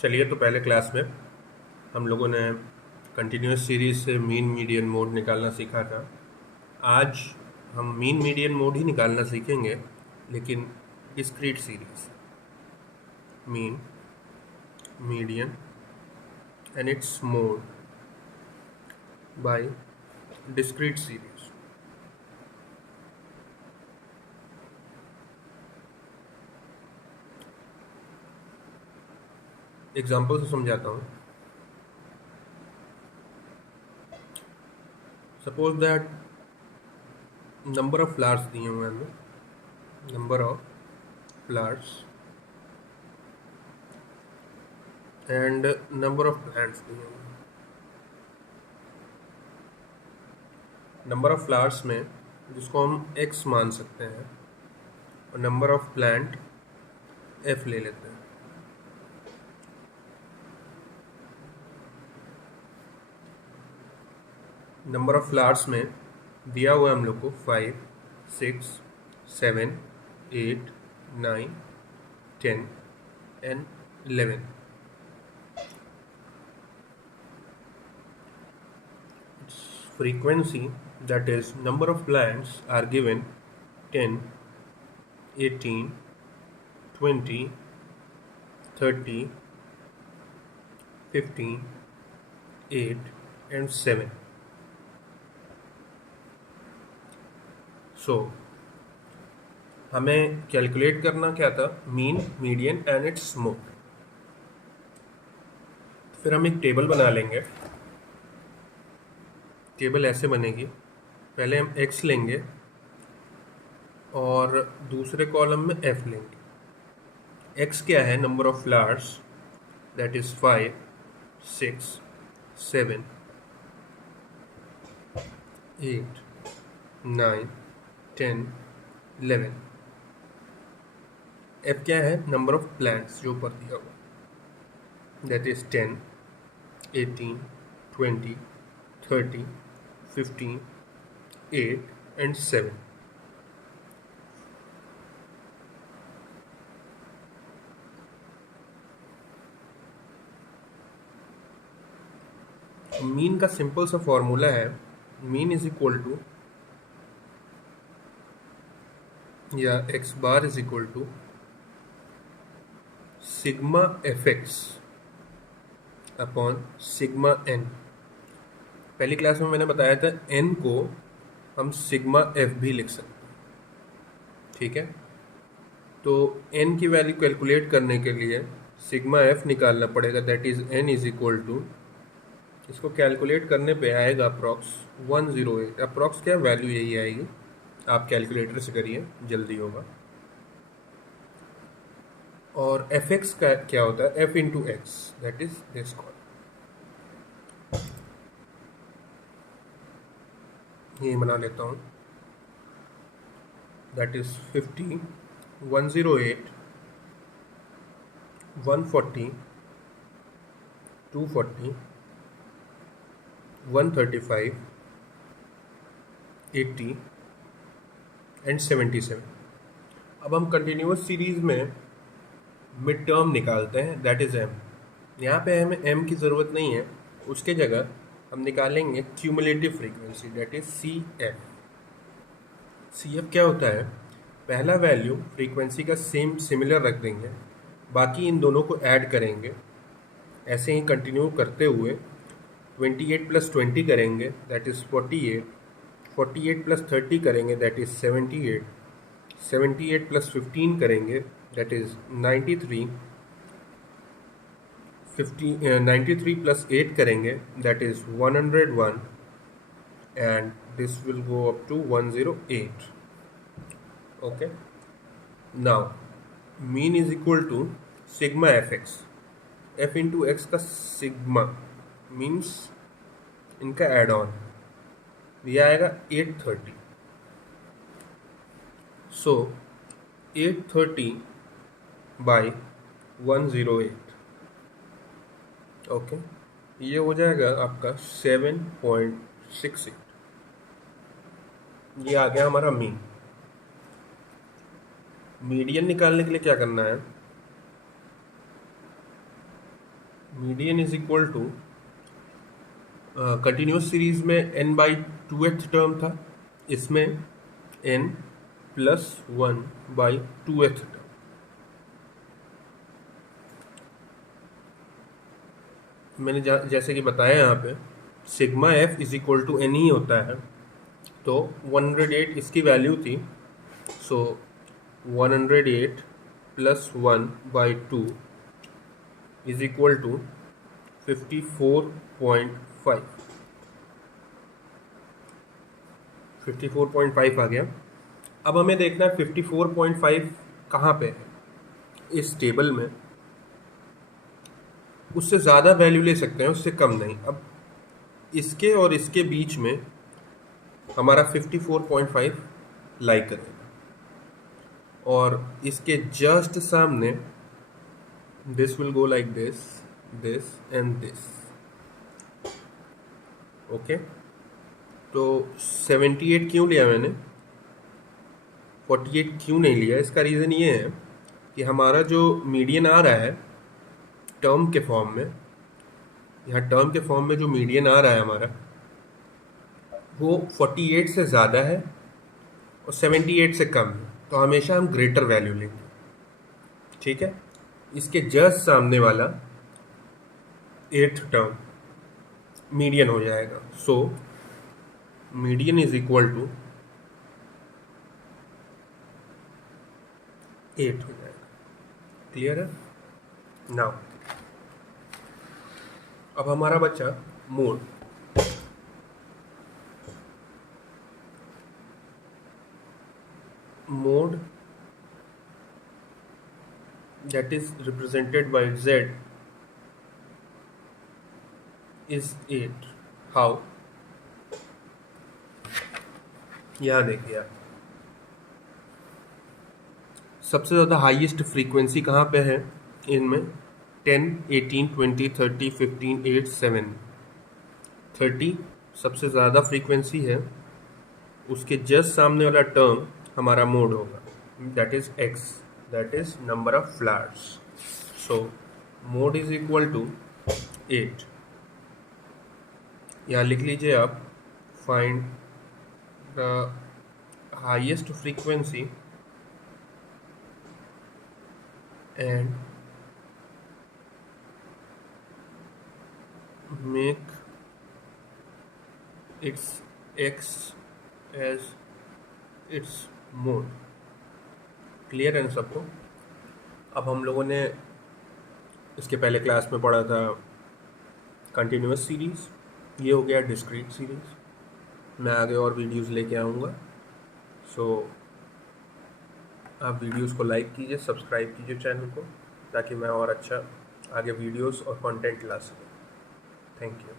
चलिए, तो पहले क्लास में हम लोगों ने कंटिन्यूस सीरीज से मीन मीडियन मोड निकालना सीखा था। आज हम मीन मीडियन मोड ही निकालना सीखेंगे, लेकिन discrete series mean median and it's mode bye discrete series. Example से समझाता हूँ। Suppose that number of flowers दिए हुए हैं हमें, number of flowers and number of plants दिए हुए हैं। नंबर ऑफ फ्लावर्स में जिसको हम x मान सकते हैं और नंबर ऑफ प्लांट f ले लेते हैं। नंबर ऑफ फ्लावर्स में दिया हुआ है हम लोग को 5, 6, 7, 8, 9, 10 and 11। Frequency, that is number of plants, are given 10, 18, 20, 30, 15, 8 and 7. So हमें कैलकुलेट करना क्या था? Mean, median and it's mode. फिर हम एक टेबल बना लेंगे। टेबल ऐसे बनेगी, पहले हम x लेंगे और दूसरे कॉलम में f लेंगे। x क्या है? Number of flowers, that is 5, 6, 7, 8, 9, 10, 11। f क्या है? नंबर ऑफ प्लांट्स जो ऊपर दिया हुआ, दैट इज 10, 18, 20, 30, 15, 8 and 7। मीन का सिंपल सा फॉर्मूला है, मीन इज इक्वल टू या X bar is equal to sigma F X upon sigma N. पहली क्लास में मैंने बताया था एन को हम सिग्मा एफ भी लिख सकते हैं, ठीक है। तो एन की वैल्यू कैलकुलेट करने के लिए सिग्मा एफ निकालना पड़ेगा, that is N is equal to, इसको कैलकुलेट करने पे आएगा अप्रॉक्स 108। अप्रॉक्स क्या वैल्यू यही आएगी, आप कैलकुलेटर से करिए, जल्दी होगा। और एफ एक्स का क्या होता है? F into x, that is this call. ये बना लेता हूँ, दैट इज 50, 108, 140, 240, 135, 80 एंड 77। अब हम कंटिन्यूस सीरीज में मिड टर्म निकालते हैं, दैट इज एम। यहाँ पे हमें एम की ज़रूरत नहीं है, उसके जगह हम निकालेंगे cumulative frequency, that is C F. C F क्या होता है? पहला वैल्यू फ्रीक्वेंसी का सिमिलर रख देंगे, बाकी इन दोनों को ऐड करेंगे, ऐसे ही कंटिन्यू करते हुए 28 प्लस 20 करेंगे, दैट इज़ 48, 48 प्लस 30 करेंगे, दैट इज़ 78, 78 प्लस 15 करेंगे, दैट इज़ 93, 93 प्लस 8 करेंगे, that is 101 and this will go up to 108। Okay, now mean is equal to sigma F X. F into X का sigma means इनका add on, यह आएगा 830। सो 830 by 108, okay, ये हो जाएगा आपका 7.68। ये आ गया हमारा मीन। मीडियन निकालने के लिए क्या करना है? Median is equal to, continuous series में n बाई 2th टर्म था, इसमें n plus 1 by 2th term. मैंने जैसे कि बताया यहाँ पे sigma f is equal to n ही होता है, तो 108 इसकी वैल्यू थी, so 108 plus 1 by 2 is equal to 54.5। 54.5 आ गया। अब हमें देखना है 54.5 कहाँ पे है इस टेबल में। उससे ज़्यादा वैल्यू ले सकते हैं, उससे कम नहीं। अब इसके और इसके बीच में हमारा 54.5 लाई करेगा, और इसके जस्ट सामने this will go like this, this and this. Okay, तो 78 क्यों लिया मैंने, 48 क्यों नहीं लिया? इसका रीज़न ये है कि हमारा जो मीडियन आ रहा है टर्म के फॉर्म में, यहाँ टर्म के फॉर्म में जो मीडियन आ रहा है हमारा, वो 48 से ज़्यादा है और 78 से कम है, तो हमेशा हम ग्रेटर वैल्यू लेंगे। ठीक है, इसके जस्ट सामने वाला 8th टर्म मीडियन हो जाएगा, so median is equal to 8 हो जाएगा। क्लियर है? नाउ अब हमारा बचा mode. Mode that is represented by z is 8। how? यहाँ देखिए आप, सबसे ज़्यादा हाईएस्ट फ्रीक्वेंसी कहाँ पे है इनमें? 10, 18, 20, 30, 15, 8, 7। 30 सबसे ज़्यादा फ्रीक्वेंसी है, उसके जस्ट सामने वाला टर्म हमारा मोड होगा, that is x, that is number of flats. So mode is equal to 8। यहाँ लिख लीजिए आप, find the highest frequency and make its x as its mode। Clear है ना सबको? अब हम लोगों ने इसके पहले क्लास में पढ़ा था कंटिन्यूअस सीरीज, ये हो गया डिस्क्रीट सीरीज। मैं आगे और वीडियोस लेके आऊँगा, सो आप वीडियोस को लाइक कीजिए, सब्सक्राइब कीजिए चैनल को, ताकि मैं और अच्छा आगे वीडियोस और कंटेंट ला सकूँ। Thank you.